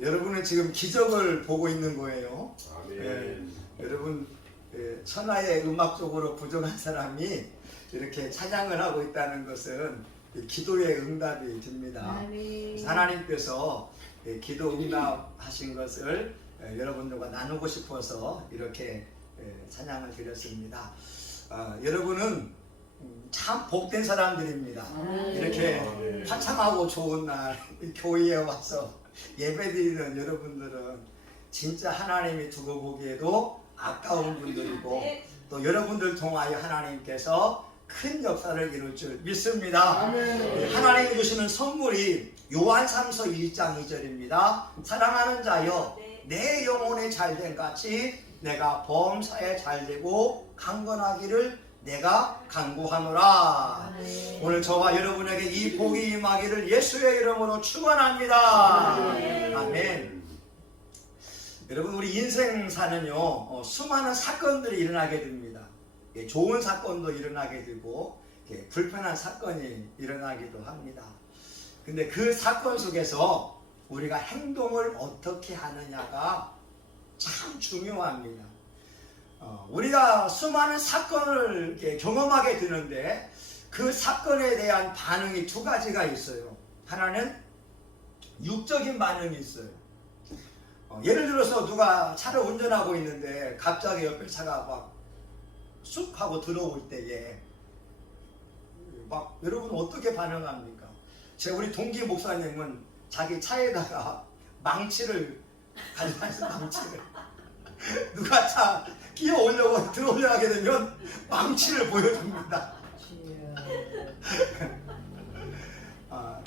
여러분은 지금 기적을 보고 있는 거예요. 아멘. 여러분 천하의 음악적으로 부족한 사람이 이렇게 찬양을 하고 있다는 것은 기도의 응답이 됩니다. 하나님께서 기도 응답하신 것을 여러분들과 나누고 싶어서 이렇게 찬양을 드렸습니다. 여러분은 참 복된 사람들입니다. 이렇게 화창하고 좋은 날 교회에 와서 예배드리는 여러분들은 진짜 하나님이 두고 보기에도 아까운 분들이고 또 여러분들 통하여 하나님께서 큰 역사를 이룰 줄 믿습니다. 하나님이 주시는 선물이 요한삼서 1장 2절입니다. 사랑하는 자여 내 영혼에 잘된 같이 내가 범사에 잘되고 강건하기를 내가 간구하노라. 오늘 저와 여러분에게 이 복이 임하기를 예수의 이름으로 축원합니다. 아멘. 여러분 우리 인생사는요 수많은 사건들이 일어나게 됩니다. 좋은 사건도 일어나게 되고 불편한 사건이 일어나기도 합니다. 근데 그 사건 속에서 우리가 행동을 어떻게 하느냐가 참 중요합니다. 우리가 수많은 사건을 경험하게 되는데 그 사건에 대한 반응이 두 가지가 있어요. 하나는 육적인 반응이 있어요. 예를 들어서 누가 차를 운전하고 있는데 갑자기 옆에 차가 막 쑥 하고 들어올 때에 막 여러분 어떻게 반응합니까? 우리 동기 목사님은 자기 차에다가 망치를 가져와서 망치를 누가 차 끼어 오려고 들어오려 하게 되면 망치를 보여줍니다.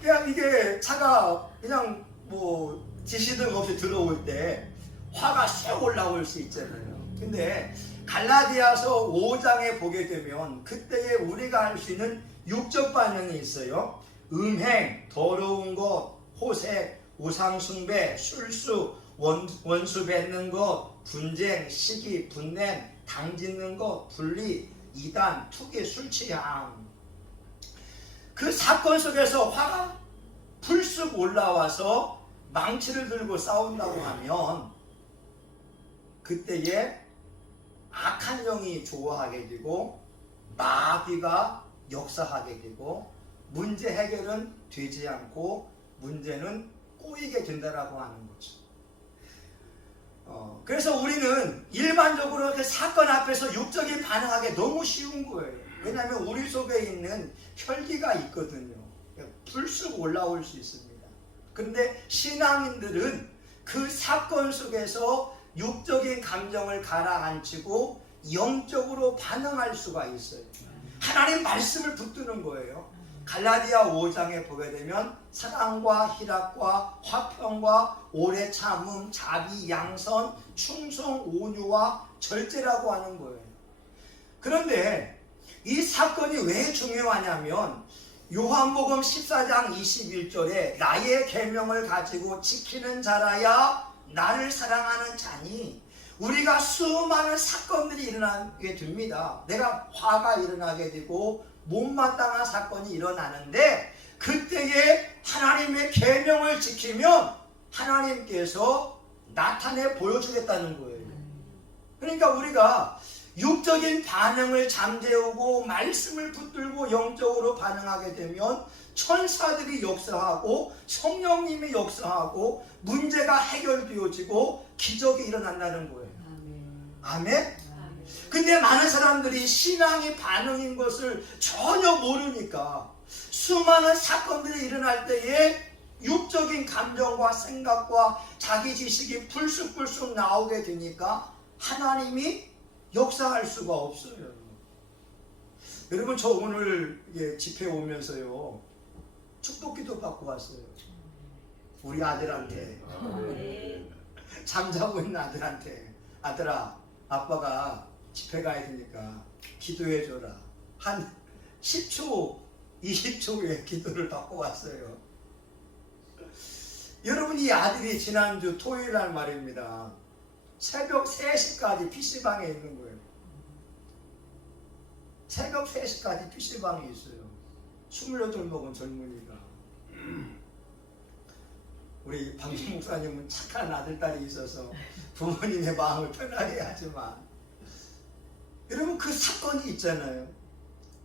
그냥 이게 차가 그냥 뭐 지시등 없이 들어올 때 화가 쇠 올라올 수 있잖아요. 근데 갈라디아서 5장에 보게 되면 그때에 우리가 할 수 있는 육적 반응이 있어요. 음행, 더러운 것, 호색, 우상숭배, 술수, 원수 뱉는 것, 분쟁, 시기, 분냄, 당짓는 것, 분리, 이단, 투기, 술취함. 그 사건 속에서 화가 불쑥 올라와서 망치를 들고 싸운다고 하면 그때에 악한 영이 좋아하게 되고 마귀가 역사하게 되고 문제 해결은 되지 않고 문제는 꼬이게 된다라고 하는 거죠. 그래서 우리는 일반적으로 그 사건 앞에서 육적인 반응하기 너무 쉬운 거예요. 왜냐하면 우리 속에 있는 혈기가 있거든요. 불쑥 올라올 수 있습니다. 그런데 신앙인들은 그 사건 속에서 육적인 감정을 가라앉히고 영적으로 반응할 수가 있어요. 하나님 말씀을 붙드는 거예요. 갈라디아 5장에 보게 되면 사랑과 희락과 화평과 오래 참음, 자비, 양선, 충성, 온유와 절제라고 하는 거예요. 그런데 이 사건이 왜 중요하냐면 요한복음 14장 21절에 나의 계명을 가지고 지키는 자라야 나를 사랑하는 자니 우리가 수많은 사건들이 일어나게 됩니다. 내가 화가 일어나게 되고 못마땅한 사건이 일어나는데 그때에 하나님의 계명을 지키면 하나님께서 나타내 보여주겠다는 거예요. 그러니까 우리가 육적인 반응을 잠재우고 말씀을 붙들고 영적으로 반응하게 되면 천사들이 역사하고 성령님이 역사하고 문제가 해결되어지고 기적이 일어난다는 거예요. 아멘? 근데 많은 사람들이 신앙이 반응인 것을 전혀 모르니까 수많은 사건들이 일어날 때에 육적인 감정과 생각과 자기 지식이 불쑥불쑥 나오게 되니까 하나님이 역사할 수가 없어요. 여러분 저 오늘 집회 오면서요 축복기도 받고 왔어요. 우리 아들한테 잠자고 있는 아들한테 아들아 아빠가 집회 가야 되니까 기도해줘라. 한 10초 20초 후에 기도를 받고 왔어요. 여러분 이 아들이 지난주 토요일 날 말입니다. 새벽 3시까지 PC방에 있는 거예요. 새벽 3시까지 PC방에 있어요. 28 먹은 젊은이가. 우리 방금 목사님은 착한 아들딸이 있어서 부모님의 마음을 편하게 하지만 여러분 그 사건이 있잖아요.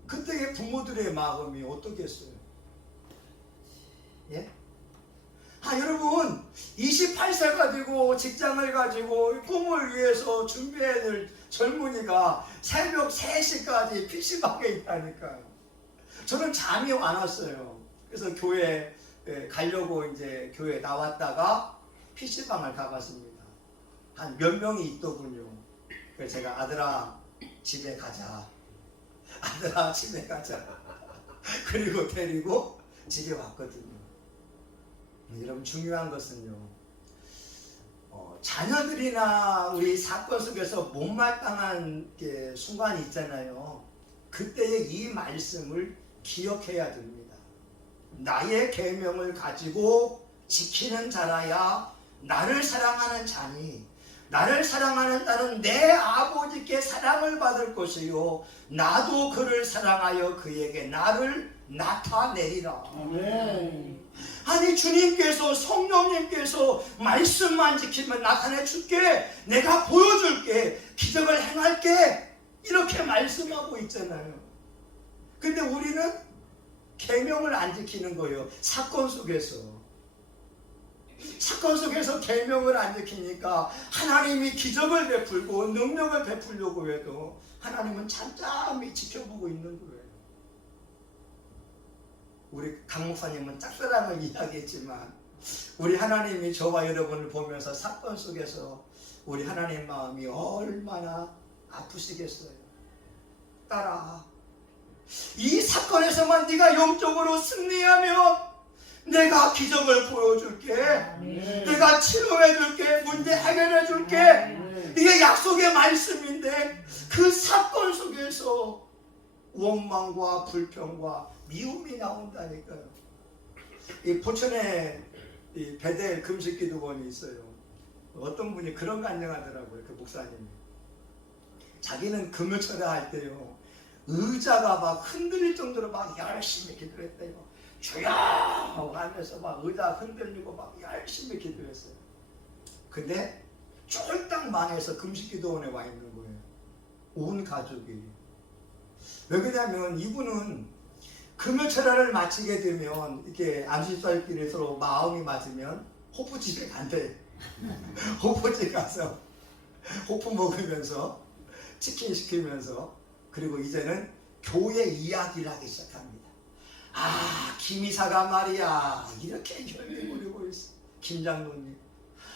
그때의 부모들의 마음이 어떻겠어요? 예? 여러분 28세가 되고 직장을 가지고 꿈을 위해서 준비해야 될 젊은이가 새벽 3시까지 PC방에 있다니까요. 저는 잠이 안 왔어요. 그래서 교회 가려고 이제 교회 나왔다가 PC방을 가봤습니다. 한 몇 명이 있더군요. 그래서 제가 아들아 집에 가자. 아들아 집에 가자. 그리고 데리고 집에 왔거든요. 여러분 중요한 것은요. 자녀들이나 우리 사건 속에서 못마땅한 순간이 있잖아요. 그때의 이 말씀을 기억해야 됩니다. 나의 계명을 가지고 지키는 자라야 나를 사랑하는 자니 나를 사랑하는 딸은 내 아버지께 사랑을 받을 것이요 나도 그를 사랑하여 그에게 나를 나타내리라. 아멘. 아니 주님께서 성령님께서 말씀만 지키면 나타내 줄게, 내가 보여줄게, 기적을 행할게 이렇게 말씀하고 있잖아요. 근데 우리는 계명을 안 지키는 거예요. 사건 속에서 계명을 안 지키니까 하나님이 기적을 베풀고 능력을 베풀려고 해도 하나님은 잠잠히 지켜보고 있는 거예요. 우리 강 목사님은 짝사랑을 이야기했지만 우리 하나님이 저와 여러분을 보면서 사건 속에서 우리 하나님 마음이 얼마나 아프시겠어요. 딸아, 이 사건에서만 네가 영적으로 승리하면 내가 기적을 보여줄게. 내가 치료해줄게. 문제 해결해줄게. 이게 약속의 말씀인데 그 사건 속에서 원망과 불평과 미움이 나온다니까요. 이 포천에 이 베델 금식기도원이 있어요. 어떤 분이 그런 간증하더라고요. 그 목사님이 자기는 금요철에 할 때요 의자가 막 흔들릴 정도로 막 열심히 기도했대요. 주여 하면서 막 의자 흔들리고 막 열심히 기도했어요. 근데 쫄딱 망해서 금식기도원에 와 있는 거예요. 온 가족이. 왜 그러냐면 이분은 금요철야를 마치게 되면 이렇게 안식살길에 서로 마음이 맞으면 호프집에 간대. 호프집 가서 호프 먹으면서 치킨 시키면서 그리고 이제는 교회 이야기를 하기 시작합니다. 아, 김이사가 말이야 이렇게 혈기 부리고 있어. 김 장로님.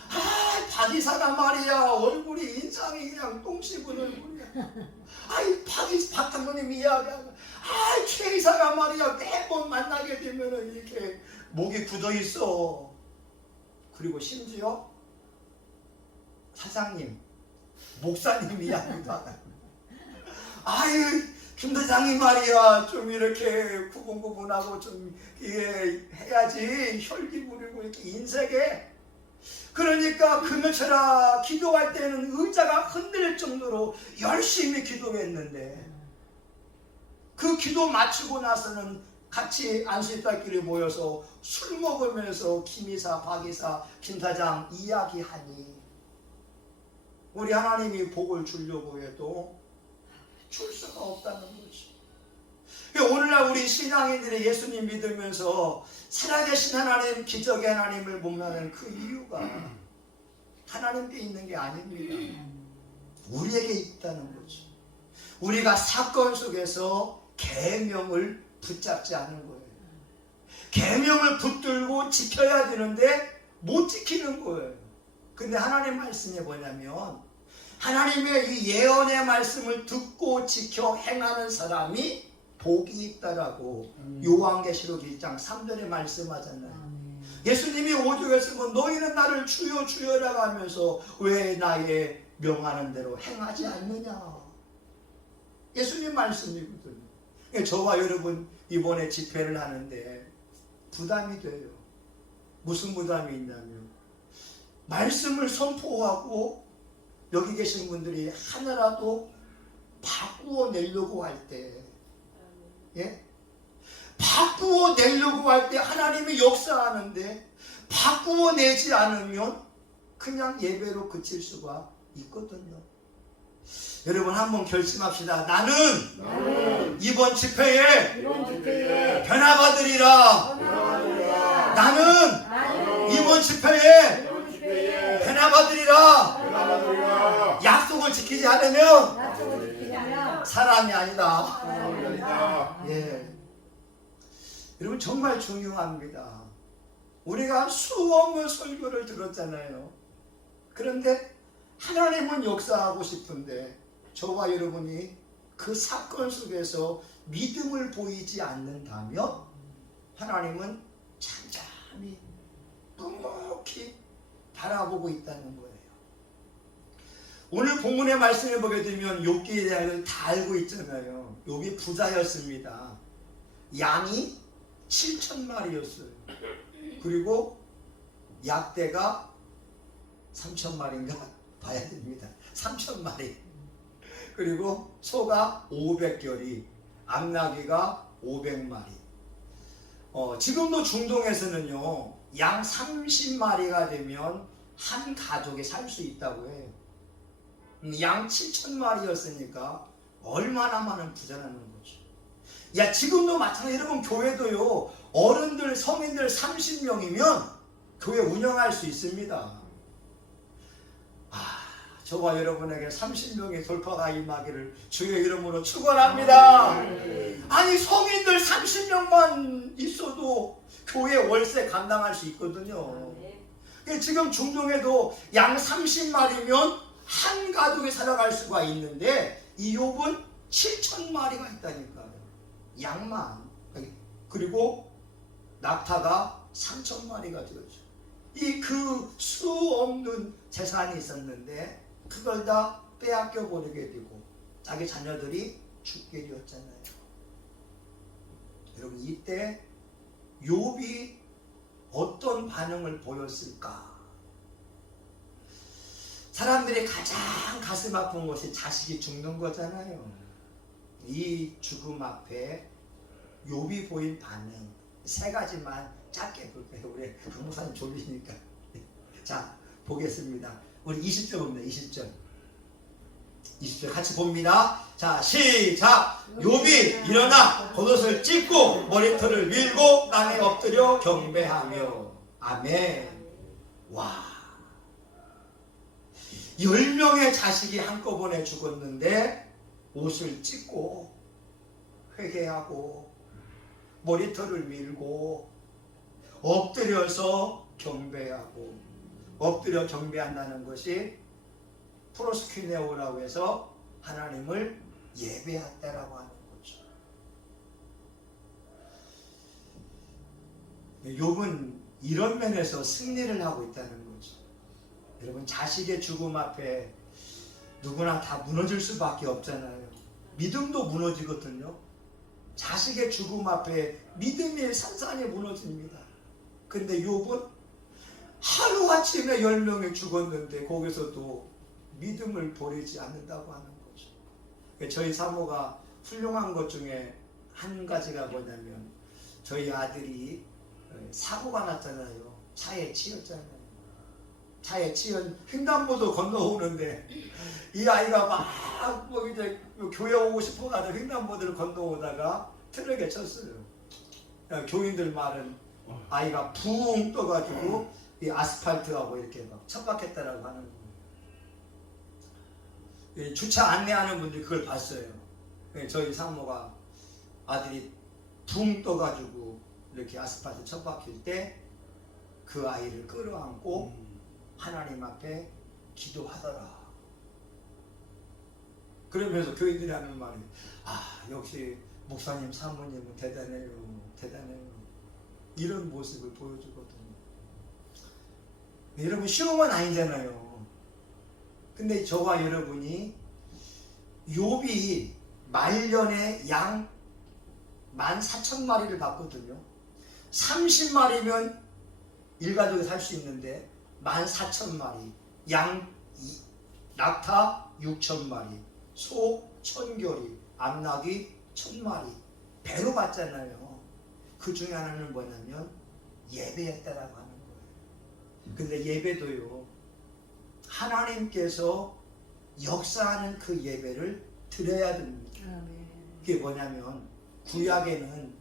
아, 박이사가 말이야 얼굴이 인상이 그냥 똥 씹은 얼굴이야. 아이 박 장로님 이야기하고 아, 최 이사가 말이야 매번 만나게 되면은 이렇게 목이 굳어 있어. 그리고 심지어 사장님, 목사님 이야기도 하다. 아유, 김대장이 말이야 좀 이렇게 구분구분하고 좀 이게 해야지 혈기 부리고 이렇게 인색에. 그러니까 금요철야 기도할 때는 의자가 흔들릴 정도로 열심히 기도했는데 그 기도 마치고 나서는 같이 안식일길에 모여서 술 먹으면서 김이사, 박이사, 김사장 이야기하니 우리 하나님이 복을 주려고 해도 줄 수가 없다는 거지. 오늘날 우리 신앙인들이 예수님 믿으면서 살아계신 하나님, 기적의 하나님을 못 만나는 그 이유가 하나님께 있는 게 아닙니다. 우리에게 있다는 거죠. 우리가 사건 속에서 계명을 붙잡지 않은 거예요. 계명을 붙들고 지켜야 되는데 못 지키는 거예요. 근데 하나님 말씀이 뭐냐면 하나님의 이 예언의 말씀을 듣고 지켜 행하는 사람이 복이 있다라고 요한계시록 1장 3절에 말씀하잖아요. 예수님이 5절에 쓰면 너희는 나를 주여 주여라고 하면서 왜 나의 명하는 대로 행하지 않느냐. 예수님 말씀이거든요. 저와 여러분 이번에 집회를 하는데 부담이 돼요. 무슨 부담이 있냐면 말씀을 선포하고 여기 계신 분들이 하나라도 바꾸어 내려고 할 때, 예? 바꾸어 내려고 할 때 하나님이 역사하는데 바꾸어내지 않으면 그냥 예배로 그칠 수가 있거든요. 여러분 한번 결심합시다. 나는 이번 집회에 변화받으리라. 나는 이번 집회에 변화받으리라. 약속을 지키지 않으면 사람이 아니다. 예. 여러분 정말 중요합니다. 우리가 수없는 설교를 들었잖아요. 그런데 하나님은 역사하고 싶은데 저와 여러분이 그 사건 속에서 믿음을 보이지 않는다면 하나님은 잠잠히 묵묵히 바라보고 있다는 거예요. 오늘 본문의 말씀을 보게 되면 욥기에 대해서 다 알고 있잖아요. 욥이 부자였습니다. 양이 7,000마리였어요. 그리고 약대가 3,000마리인가 봐야 됩니다. 3,000마리. 그리고 소가 500결이, 암나귀가 500마리. 지금도 중동에서는요, 양 30마리가 되면 한 가족이 살 수 있다고 해요. 양 7,000마리였으니까 얼마나 많은 부자라는 거죠. 야, 지금도 마찬가지로 여러분 교회도요, 어른들, 성인들 30명이면 교회 운영할 수 있습니다. 저와 여러분에게 30명의 돌파가 임하기를 주의 이름으로 축원합니다. 아니 성인들 30명만 있어도 교회 월세 감당할 수 있거든요. 지금 중동에도 양 30마리면 한 가족이 살아갈 수가 있는데 이 욥은 7,000마리가 있다니까요. 양만. 그리고 낙타가 3,000마리가 되었죠. 이 그 수 없는 재산이 있었는데 그걸 다 빼앗겨 버리게 되고 자기 자녀들이 죽게 되었잖아요. 여러분 이때 욥이 어떤 반응을 보였을까? 사람들이 가장 가슴 아픈 것이 자식이 죽는 거잖아요. 이 죽음 앞에 욥이 보인 반응 세 가지만 짧게 볼게요. 우리 강목사님 졸리니까. 자 보겠습니다. 우리 20절 봅니다. 20절 같이 봅니다. 자 시작. 욥이 일어나 겉옷을 찢고 머리털을 밀고 땅에 엎드려 경배하며. 아멘. 와, 10명의 자식이 한꺼번에 죽었는데 옷을 찢고 회개하고 머리털을 밀고 엎드려서 경배하고. 엎드려 경배한다는 것이 프로스퀴네오라고 해서 하나님을 예배한다라고 하는 거죠. 욥은 이런 면에서 승리를 하고 있다는 거죠. 여러분 자식의 죽음 앞에 누구나 다 무너질 수밖에 없잖아요. 믿음도 무너지거든요. 자식의 죽음 앞에 믿음이 산산이 무너집니다. 근데 욥은 하루아침에 10명이 죽었는데 거기서도 믿음을 버리지 않는다고 하는 거죠. 저희 사모가 훌륭한 것 중에 한 가지가 뭐냐면 저희 아들이 사고가 났잖아요. 차에 치였잖아요. 차에 치연 횡단보도 건너오는데 이 아이가 막 뭐 이제 교회 오고 싶어가지고 횡단보도를 건너오다가 트럭에 쳤어요. 교인들 말은 아이가 붕 떠가지고 이 아스팔트하고 이렇게 막 척박했다라고 하는 거예요. 주차 안내하는 분들이 그걸 봤어요. 저희 사모가 아들이 붕 떠가지고 이렇게 아스팔트 척박힐 때 그 아이를 끌어안고 하나님 앞에 기도하더라. 그러면서 교인들이 하는 말이 역시 목사님 사모님은 대단해요. 대단해요. 이런 모습을 보여주거든요. 여러분 쉬운 건 아니잖아요. 근데 저와 여러분이 욥이 말년에 양 14,000마리를 봤거든요. 30마리면 일가족이 살 수 있는데 14,000마리, 양 낙타 6,000마리, 소 1,000결이, 암나귀 1,000마리 배로 봤잖아요. 그 중에 하나는 뭐냐면 예배했다라고 하는 거예요. 근데 예배도요, 하나님께서 역사하는 그 예배를 드려야 됩니다. 그게 뭐냐면 구약에는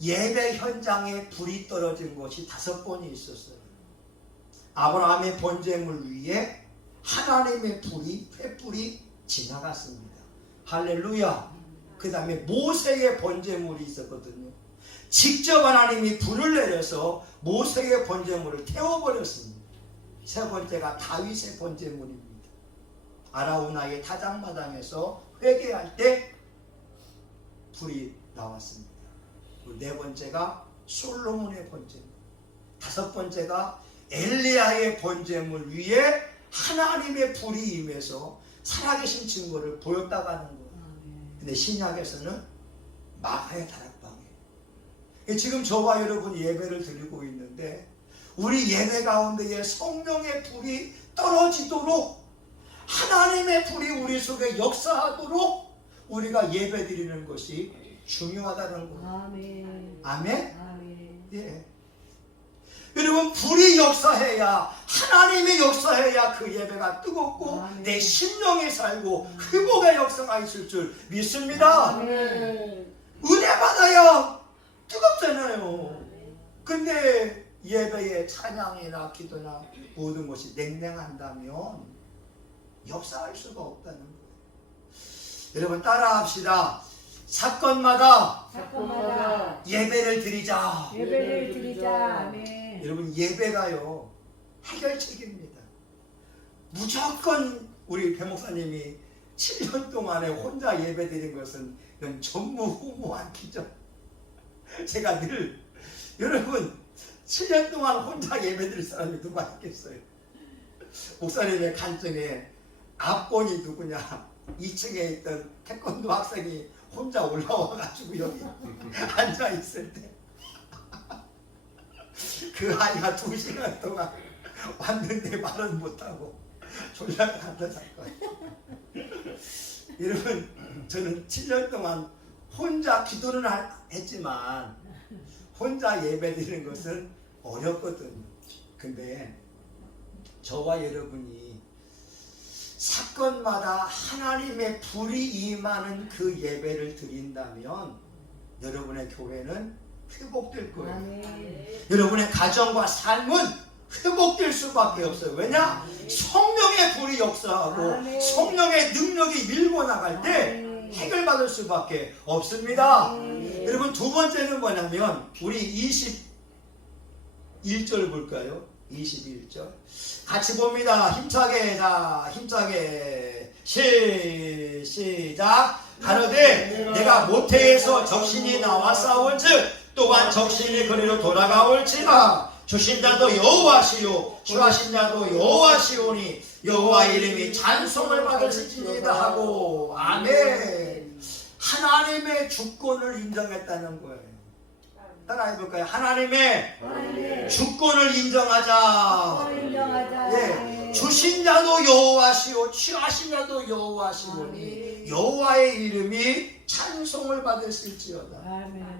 예배 현장에 불이 떨어진 것이 5번이 있었어요. 아브라함의 번제물 위에 하나님의 불이, 횃불이 지나갔습니다. 할렐루야. 그 다음에 모세의 번제물이 있었거든요. 직접 하나님이 불을 내려서 모세의 번제물을 태워버렸습니다. 세 번째가 다윗의 번제물입니다. 아라우나의 타작마당에서 회개할 때 불이 나왔습니다. 네 번째가 솔로몬의 번제물, 5번째가 엘리야의 번제물 위에 하나님의 불이 임해서 살아계신 증거를 보였다고 하는 거예요. 근데 신약에서는 마가의 다락방에 지금 저와 여러분이 예배를 드리고 있는데 우리 예배 가운데에 성령의 불이 떨어지도록 하나님의 불이 우리 속에 역사하도록 우리가 예배 드리는 것이 중요하다는 거예요. 아멘. 아멘? 아멘. 예. 여러분, 불이 역사해야, 하나님이 역사해야 그 예배가 뜨겁고 아멘. 내 심령이 살고 회복의 역사가 있을 줄 믿습니다. 아멘. 은혜 받아야 뜨겁잖아요. 근데 예배의 찬양이나 기도나 모든 것이 냉랭한다면 역사할 수가 없다는 거예요. 여러분, 따라합시다. 사건마다 예배를 드리자. 예배를 드리자. 아멘. 여러분, 예배가요 해결책입니다. 무조건 우리 배 목사님이 7년 동안에 혼자 예배 드린 것은 이건 전무후무한 기적. 제가 늘 여러분 7년 동안 혼자 예배 드릴 사람이 누가 있겠어요? 목사님의 간증에 앞권이 누구냐? 2층에 있던 태권도 학생이 혼자 올라와가지고 여기 앉아 있을 때 그 아이가 2시간 동안 왔는데 말은 못하고 졸라 간다 사건. 여러분, 저는 7년 동안 혼자 기도는 했지만 혼자 예배 드리는 것은 어렵거든요. 근데 저와 여러분이 사건마다 하나님의 불이 임하는 그 예배를 드린다면 여러분의 교회는 회복될 거예요. 아멘. 여러분의 가정과 삶은 회복될 수밖에 없어요. 왜냐? 성령의 불이 역사하고 아멘. 성령의 능력이 밀고 나갈 때 아멘. 해결받을 수밖에 없습니다. 아멘. 여러분, 두 번째는 뭐냐면 우리 21절 볼까요? 21절 같이 봅니다. 힘차게, 자, 힘차게 시작. 가로되 내가 모태에서 적신이 나와 싸울즉 또한 적신이 그리로 돌아가올지라. 주신 자도 여호와시요 취하신 자도 여호와시오니 여호와 이름이 찬송을 받으실지니이다 하고. 아멘. 하나님의 주권을 인정했다는 거예요. 따라해볼까요? 하나님의 주권을 인정하자. 예, 주신 자도 여호와시오 취하신 자도 여호와시오니 여호와의 이름이 찬송을 받으실지어다.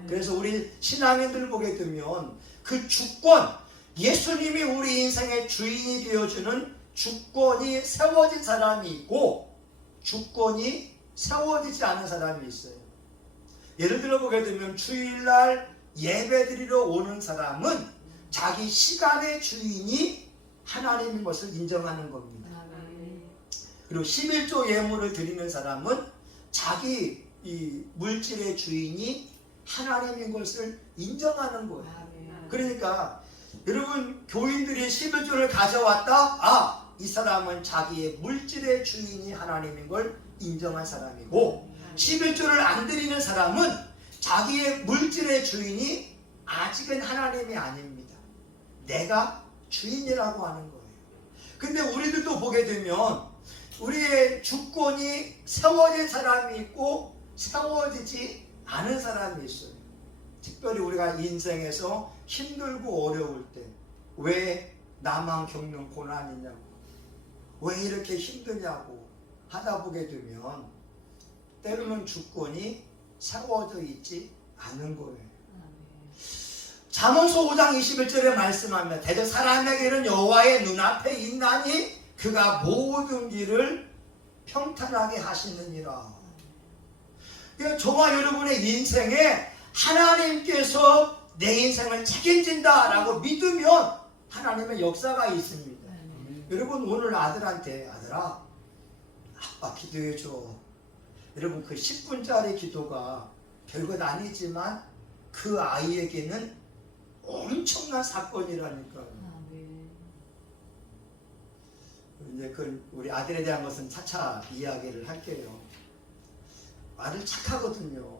그래서 우리 신앙인들 보게 되면 그 주권, 예수님이 우리 인생의 주인이 되어주는 주권이 세워진 사람이 있고 주권이 세워지지 않은 사람이 있어요. 예를 들어 보게 되면 주일날 예배드리러 오는 사람은 자기 시간의 주인이 하나님인 것을 인정하는 겁니다. 그리고 11조 예물을 드리는 사람은 자기 이 물질의 주인이 하나님인 것을 인정하는 거예요. 그러니까 여러분, 교인들이 11조를 가져왔다? 아, 이 사람은 자기의 물질의 주인이 하나님인 걸 인정한 사람이고 11조를 안 드리는 사람은 자기의 물질의 주인이 아직은 하나님이 아닙니다. 내가 주인이라고 하는 거예요. 근데 우리들도 보게 되면 우리의 주권이 세워진 사람이 있고 세워지지 않은 사람이 있어요. 특별히 우리가 인생에서 힘들고 어려울 때 왜 나만 겪는 고난이냐고, 왜 이렇게 힘드냐고 하다 보게 되면 때로는 주권이 세워져 있지 않은 거예요. 잠언서 5장 21절에 말씀합니다. 대저 사람에게는 여호와의 눈앞에 있나니 그가 모든 길을 평탄하게 하시느니라. 그러니까 저와 여러분의 인생에 하나님께서 내 인생을 책임진다라고 믿으면 하나님의 역사가 있습니다. 여러분 오늘 아들한테 아들아 아빠 기도해줘. 여러분 그 10분짜리 기도가 별것 아니지만 그 아이에게는 엄청난 사건이라니까요. 이제 그 우리 아들에 대한 것은 차차 이야기를 할게요. 아들 착하거든요.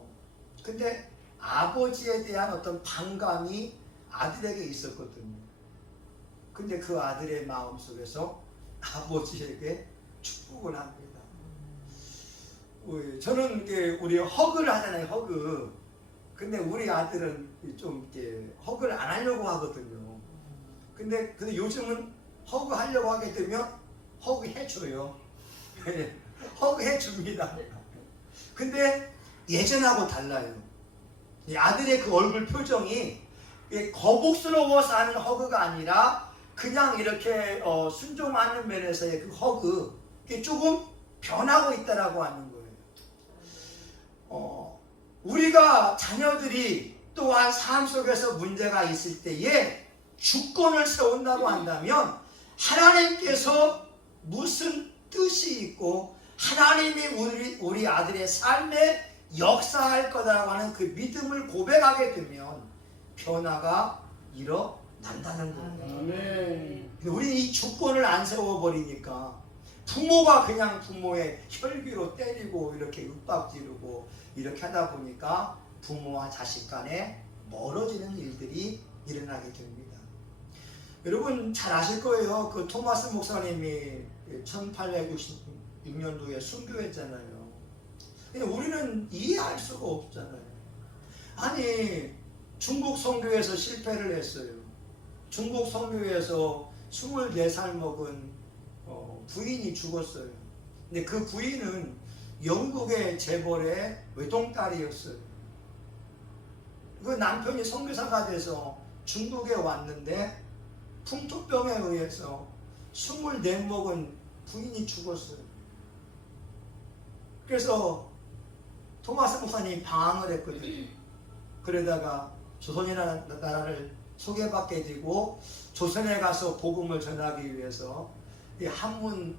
근데 아버지에 대한 어떤 반감이 아들에게 있었거든요. 근데 그 아들의 마음속에서 아버지에게 축복을 합니다. 저는 우리 허그를 하잖아요. 허그. 근데 우리 아들은 좀 이렇게 허그를 안 하려고 하거든요. 근데 요즘은 허그 하려고 하게 되면 허그 해줘요. 허그 해줍니다. 근데 예전하고 달라요. 이 아들의 그 얼굴 표정이 거북스러워서 하는 허그가 아니라 그냥 이렇게 순종하는 면에서의 그 허그, 이게 조금 변하고 있다라고 하는 거예요. 우리가 자녀들이 또한 삶 속에서 문제가 있을 때에 주권을 세운다고 한다면 하나님께서 무슨 뜻이 있고 하나님이 우리 아들의 삶에 역사할 거다라고 하는 그 믿음을 고백하게 되면 변화가 일어난다는 거예요. 아멘. 우리는 이 주권을 안 세워버리니까 부모가 그냥 부모의 혈기로 때리고 이렇게 윽박지르고 이렇게 하다 보니까 부모와 자식 간에 멀어지는 일들이 일어나게 됩니다. 여러분 잘 아실 거예요. 그 토마스 목사님이 1866년도에 순교했잖아요. 근데 우리는 이해할 수가 없잖아요. 아니 중국 선교에서 실패를 했어요. 중국 선교에서 24살 먹은 부인이 죽었어요. 근데 그 부인은 영국의 재벌의 외동딸이었어요. 그 남편이 선교사가 돼서 중국에 왔는데 풍토병에 의해서 24 먹은 부인이 죽었어요. 그래서 토마스 목사님이 방황을 했거든요. 그러다가 조선이라는 나라를 소개받게 되고 조선에 가서 복음을 전하기 위해서 이 한문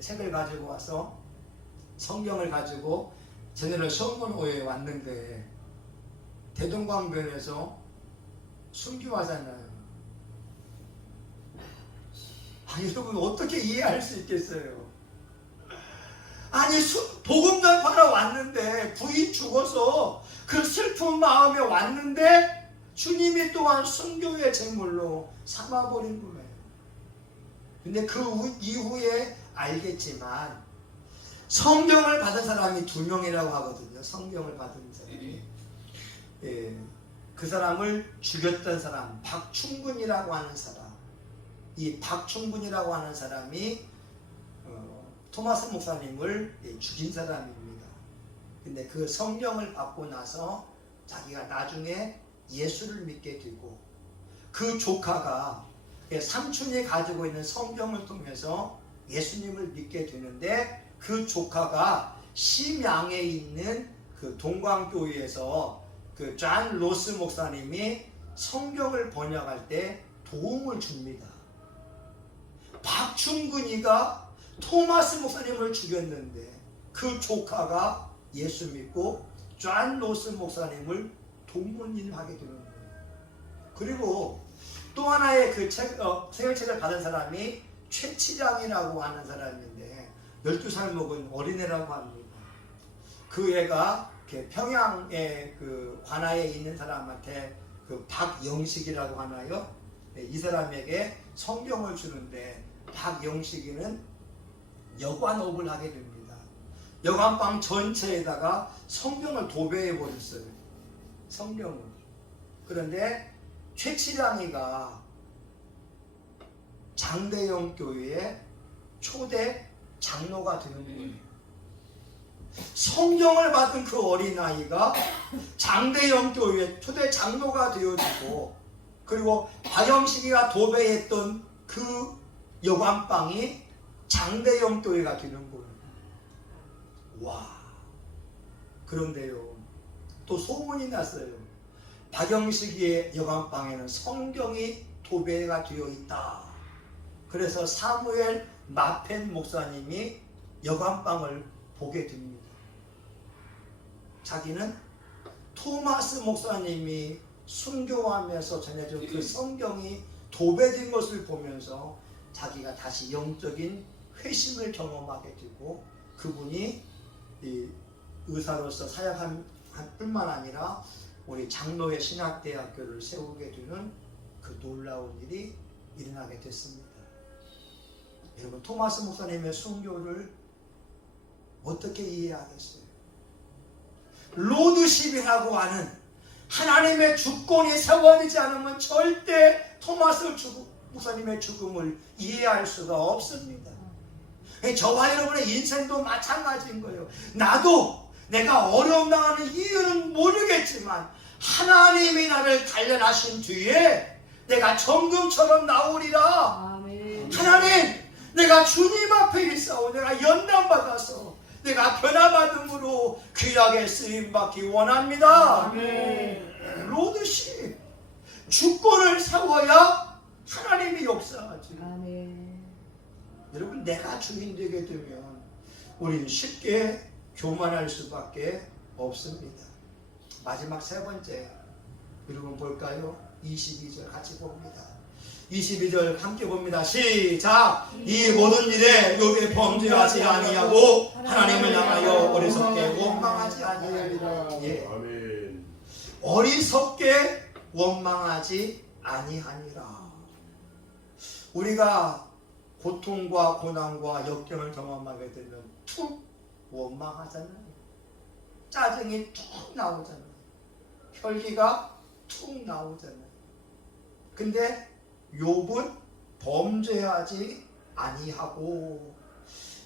책을 가지고 와서 성경을 가지고 제네럴 션문호에 왔는데 대동강변에서 순교하잖아요. 여러분 어떻게 이해할 수 있겠어요? 아니 복음 전파로 왔는데 부인 죽어서 그 슬픈 마음에 왔는데 주님이 또한 순교의 제물로 삼아버린 거예요. 근데 그 이후에 알겠지만 성경을 받은 사람이 2명이라고 하거든요. 성경을 받은 사람이. 그 사람을 죽였던 사람 박충근이라고 하는 사람. 이 박충근이라고 하는 사람이 토마스 목사님을 죽인 사람입니다. 근데 그 성경을 받고 나서 자기가 나중에 예수를 믿게 되고 그 조카가 삼촌이 가지고 있는 성경을 통해서 예수님을 믿게 되는데 그 조카가 심양에 있는 그 동광교회에서 그 존 로스 목사님이 성경을 번역할 때 도움을 줍니다. 박충근이가 토마스 목사님을 죽였는데 그 조카가 예수 믿고 존 로스 목사님을 동문인하게 되는 거예요. 그리고 또 하나의 그 생일책을 받은 사람이 최치장이라고 하는 사람인데 12살 먹은 어린애라고 합니다. 그 애가 평양의 그 관아에 있는 사람한테 그 박영식이라고 하나요? 이 사람에게 성경을 주는데 박영식이는 여관업을 하게 됩니다. 여관방 전체에다가 성경을 도배해 버렸어요. 성경을. 그런데 최치량이가 장대영 교회의 초대 장로가 되는 거예요. 성경을 받은 그 어린아이가 장대영 교회 초대 장로가 되어지고 그리고 박영식이가 도배했던 그 여관방이 장대영 교회가 되는 거예요. 와. 그런데요, 또 소문이 났어요. 박영식이의 여관방에는 성경이 도배가 되어 있다. 그래서 사무엘 마펜 목사님이 여관방을 보게 됩니다. 자기는 토마스 목사님이 순교하면서 전해준 그 성경이 도배된 것을 보면서 자기가 다시 영적인 회심을 경험하게 되고, 그분이 이 의사로서 사역한 뿐만 아니라 우리 장로의 신학대학교를 세우게 되는 그 놀라운 일이 일어나게 됐습니다. 여러분, 토마스 목사님의 순교를 어떻게 이해하겠어요? 로드십이라고 하는 하나님의 주권이 세워지지 않으면 절대 토마스 목사님의 죽음을 이해할 수가 없습니다. 저와 여러분의 인생도 마찬가지인 거예요. 나도 내가 어려움 당하는 이유는 모르겠지만 하나님이 나를 단련하신 뒤에 내가 정금처럼 나오리라. 아멘. 하나님, 내가 주님 앞에 있어 내가 연단받아서 내가 변화받음으로 귀하게 쓰임받기 원합니다. 아멘. 로드십, 주권을 세워야 하나님이 역사하지. 아멘. 여러분, 내가 주인 되게 되면 우리는 쉽게 교만할 수밖에 없습니다. 마지막 세 번째, 여러분 볼까요? 22절 같이 봅니다. 22절 함께 봅니다. 시작. 이 모든 일에 욥이 범죄하지 아니하고 하나님을 향하여 어리석게 원망하지 아니하리라. 예. 아멘. 어리석게 원망하지 아니하니라. 우리가 고통과 고난과 역경을 경험하게 되면 툭 원망하잖아요. 짜증이 툭 나오잖아요. 혈기가 툭 나오잖아요. 근데 욥은 범죄하지 아니하고,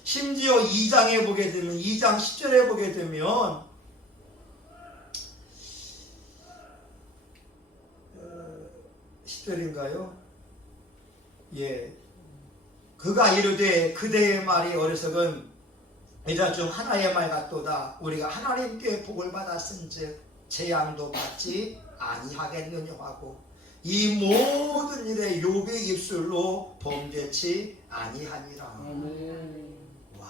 심지어 2장에 보게 되면 2장 10절에 보게 되면 10절인가요? 예. 그가 이르되 그대의 말이 어리석은 이자 중 하나의 말 같도다. 우리가 하나님께 복을 받았은즉 재앙도 받지 아니하겠느냐 하고, 이 모든 일에 욥의 입술로 범죄치 아니하니라. 아멘. 와.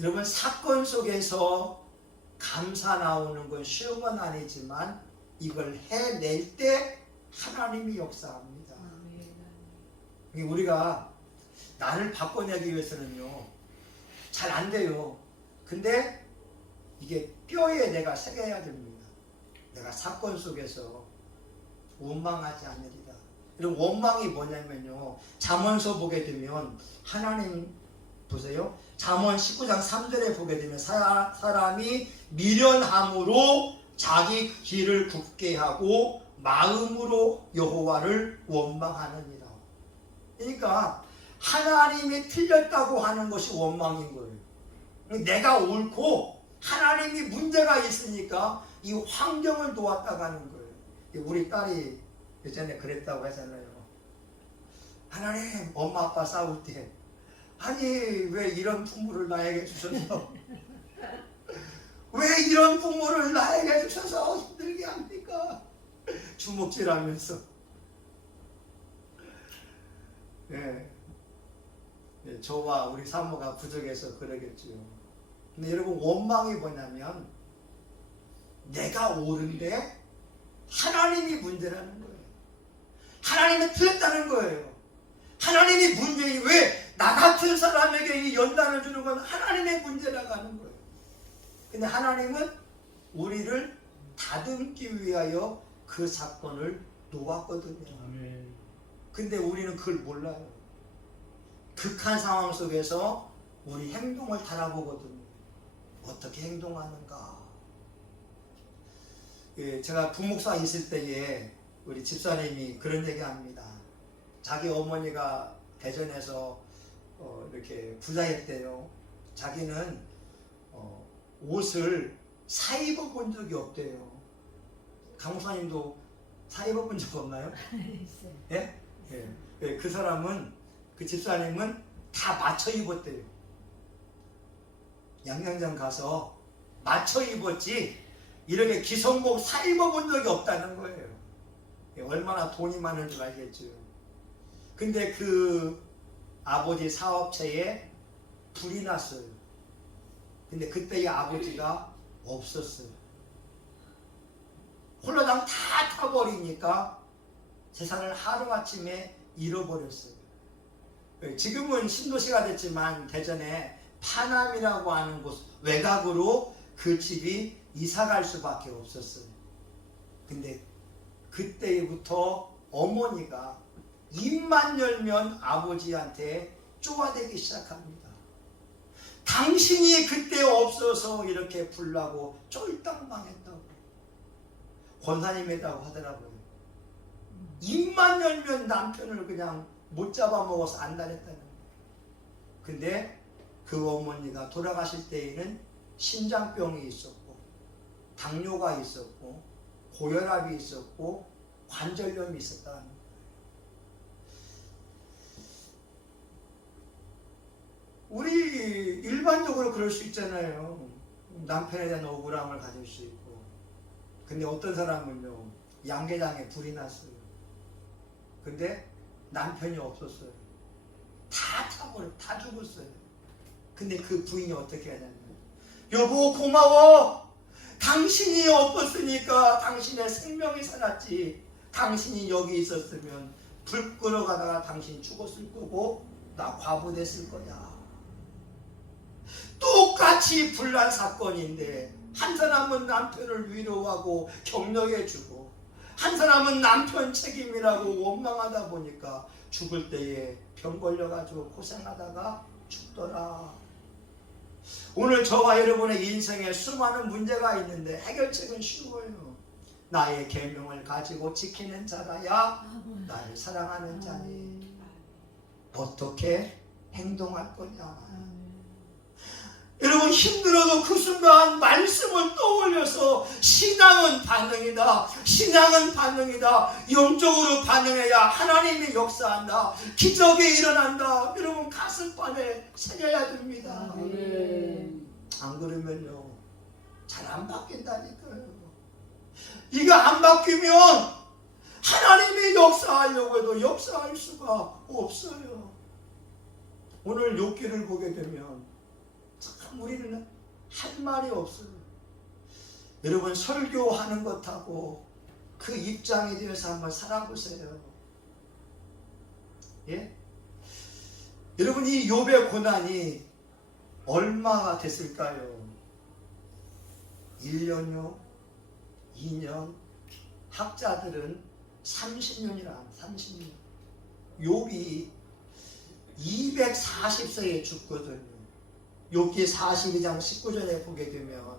여러분, 사건 속에서 감사 나오는 건 쉬운 건 아니지만 이걸 해낼 때 하나님이 역사합니다. 아멘. 우리가 나를 바꿔내기 위해서는요, 잘 안 돼요. 근데 이게 뼈에 내가 새겨야 됩니다. 내가 사건 속에서 원망하지 않으리라. 이런 원망이 뭐냐면요, 잠언서 보게 되면 하나님 보세요. 잠언 19장 3절에 보게 되면 사람이 미련함으로 자기 길을 굽게 하고 마음으로 여호와를 원망하느니라. 그러니까 하나님이 틀렸다고 하는 것이 원망인 거예요. 내가 옳고 하나님이 문제가 있으니까 이 환경을 놓았다고 하는 거예요. 우리 딸이 예전에 그랬다고 하잖아요. 하나님, 엄마 아빠 싸울 때 아니 왜 이런 부모를 나에게 주셨어? 왜 이런 부모를 나에게 주셔서 힘들게 합니까? 주먹질하면서. 예. 네, 저와 우리 사모가 부족해서 그러겠지요. 근데 여러분, 원망이 뭐냐면 내가 옳은데 하나님이 문제라는 거예요. 하나님이 틀렸다는 거예요. 하나님이 문제이 왜 나 같은 사람에게 이 연단을 주는 건 하나님의 문제라고 하는 거예요. 근데 하나님은 우리를 다듬기 위하여 그 사건을 놓았거든요. 아멘. 근데 우리는 그걸 몰라요. 극한 상황 속에서 우리 행동을 달아보거든요. 어떻게 행동하는가. 예, 제가 부목사 있을 때에 우리 집사님이 그런 얘기 합니다. 자기 어머니가 대전에서 이렇게 부자였대요. 자기는 옷을 사 입어본 적이 없대요. 강목사님도 사입어 본 적 없나요? 있어요. 예? 예. 예, 그 사람은, 그 집사님은 다 맞춰 입었대요. 양양장 가서 맞춰 입었지 이렇게 기성복 사입어 본 적이 없다는 거예요. 예, 얼마나 돈이 많은 줄 알겠죠. 근데 그 아버지 사업체에 불이 났어요. 근데 그때 이 아버지가 없었어요. 홀라당 다 타버리니까 재산을 하루아침에 잃어버렸어요. 지금은 신도시가 됐지만 대전에 파남이라고 하는 곳 외곽으로 그 집이 이사갈 수밖에 없었어요. 근데 그때부터 어머니가 입만 열면 아버지한테 쪼아대기 시작합니다. 당신이 그때 없어서 이렇게 불나고 쫄딱 망했다고. 권사님이라고 하더라고요. 입만 열면 남편을 그냥 못 잡아먹어서 안달했다는 거예요. 근데 그 어머니가 돌아가실 때에는 심장병이 있었고 당뇨가 있었고 고혈압이 있었고 관절염이 있었다는 거예요. 우리 일반적으로 그럴 수 있잖아요. 남편에 대한 억울함을 가질 수 있고. 근데 어떤 사람은요, 양계장에 불이 났어요. 근데 남편이 없었어요. 다 타버려, 다 죽었어요. 근데 그 부인이 어떻게 하냐면, 여보 고마워. 당신이 없었으니까 당신의 생명이 살았지. 당신이 여기 있었으면 불 끌어가다가 당신 죽었을 거고 나 과부 됐을 거야. 똑같이 불난 사건인데 한 사람은 남편을 위로하고 격려해주고 한 사람은 남편 책임이라고 원망하다 보니까 죽을 때에 병 걸려가지고 고생하다가 죽더라. 오늘 저와 여러분의 인생에 수많은 문제가 있는데 해결책은 쉬워요. 나의 계명을 가지고 지키는 자라야 나를 사랑하는 자니. 어떻게 행동할 거냐. 여러분 힘들어도 그 순간 말씀을 떠올려서 신앙은 반응이다. 신앙은 반응이다. 영적으로 반응해야 하나님이 역사한다. 기적이 일어난다. 여러분 가슴판에 새겨야 됩니다. 안 그러면요 잘 안 바뀐다니까요. 이거 안 바뀌면 하나님이 역사하려고 해도 역사할 수가 없어요. 오늘 욥기를 보게 되면 참 우리는 할 말이 없어요. 여러분 설교하는 것하고 그 입장에 대해서 한번 살아보세요. 예? 여러분 이 욥의 고난이 얼마가 됐을까요? 1년요? 2년? 학자들은 30년이라 30년. 욥이 240세에 죽거든요. 욥기 42장 19절에 보게 되면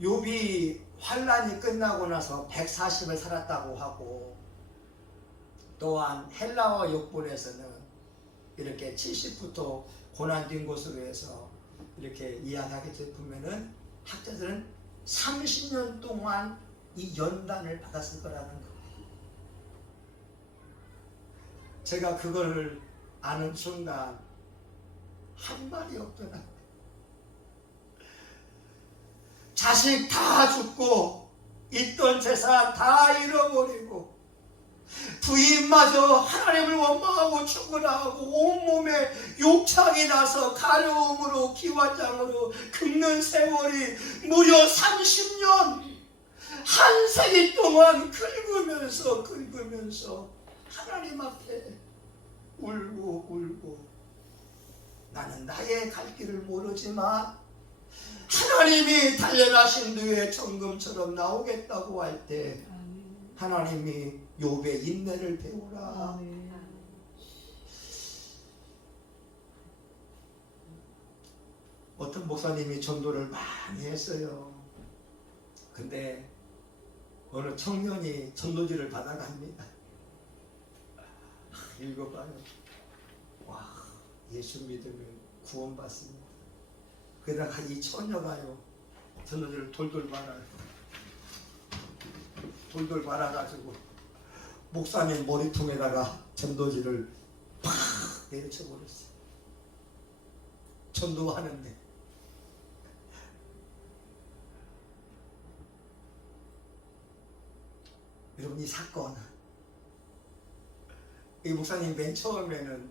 욥이 환란이 끝나고 나서 140을 살았다고 하고 또한 헬라어 역본에서는 이렇게 70부터 고난된 곳으로 해서 이렇게 이야기하게 보면은 학자들은 30년 동안 이 연단을 받았을 거라는 거예요. 제가 그걸 아는 순간 한 말이 없더라. 자식 다 죽고 있던 재산 다 잃어버리고 부인마저 하나님을 원망하고 축원하고 온몸에 욕창이 나서 가려움으로 기관장으로 긁는 세월이 무려 30년 한 세기 동안 긁으면서 하나님 앞에 울고 나는 나의 갈 길을 모르지만 하나님이 단련하신 뒤에 정금처럼 나오겠다고 할 때 하나님이 욥의 인내를 배우라. 어떤 목사님이 전도를 많이 했어요. 근데 어느 청년이 전도지를 받아갑니다. 읽어봐요. 와, 예수 믿으면 구원받습니다. 그러다가 이 처녀가요 전도지를 돌돌 말아요. 돌돌 말아가지고 목사님 머리통에다가 전도지를 팍 내려쳐버렸어요. 전도하는데. 여러분, 이 사건, 이 목사님 맨 처음에는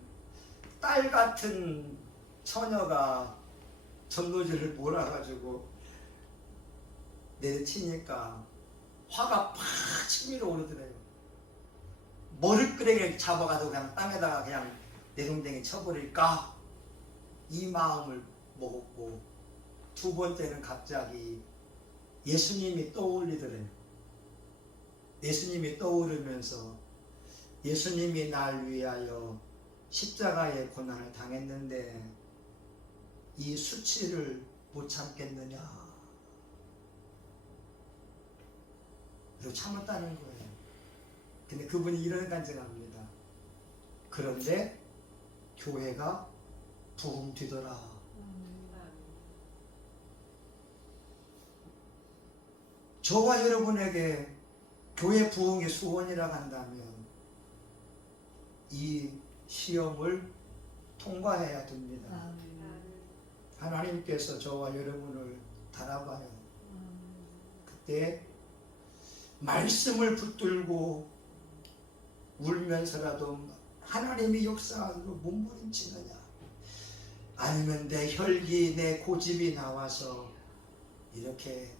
딸 같은 처녀가 전도지를 몰아가지고 내려치니까 화가 팍 치밀어 오르더래요. 머리끄레기를 잡아가지고 그냥 땅에다가 그냥 내동댕이 쳐버릴까, 이 마음을 먹었고, 두 번째는 갑자기 예수님이 떠올리더래요. 예수님이 떠오르면서 예수님이 날 위하여 십자가의 고난을 당했는데 이 수치를 못 참겠느냐, 그리고 참았다는 거예요. 근데 그분이 이런 간증합니다. 그런데 교회가 부흥 뒤더라. 저와 여러분에게 교회 부흥의 소원이라고 한다면 이 시험을 통과해야 됩니다. 하나님께서 저와 여러분을 달아봐요. 그때 말씀을 붙들고 울면서라도 하나님이 역사하는 걸 몸부림치느냐, 아니면 내 혈기, 내 고집이 나와서 이렇게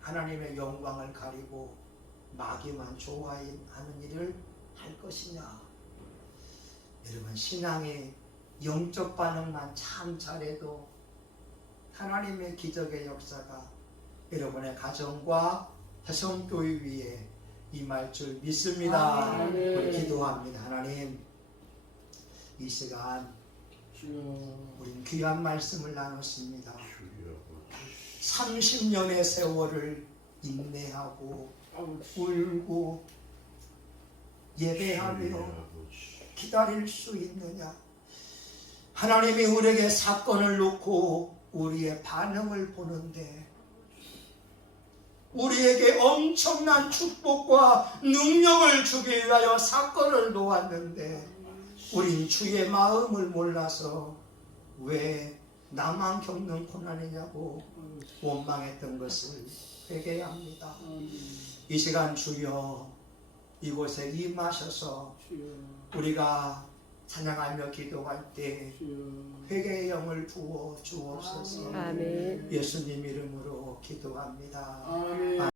하나님의 영광을 가리고 마귀만 좋아하는 일을 할 것이냐. 여러분, 신앙의 영적 반응만 참 잘해도 하나님의 기적의 역사가 여러분의 가정과 화성교회 위에 임할 줄 믿습니다. 우리 기도합니다. 하나님, 이 시간 우린 귀한 말씀을 나눴습니다. 30년의 세월을 인내하고 울고 예배하며 기다릴 수 있느냐. 하나님이 우리에게 사건을 놓고 우리의 반응을 보는데 우리에게 엄청난 축복과 능력을 주기 위하여 사건을 놓았는데 우린 주의 마음을 몰라서 왜 나만 겪는 고난이냐고 원망했던 것을 회개합니다. 이 시간 주여 이곳에 임하셔서 우리가 찬양하며 기도할 때 회개의 영을 부어 주옵소서. 아멘. 예수님 이름으로 기도합니다. 아멘.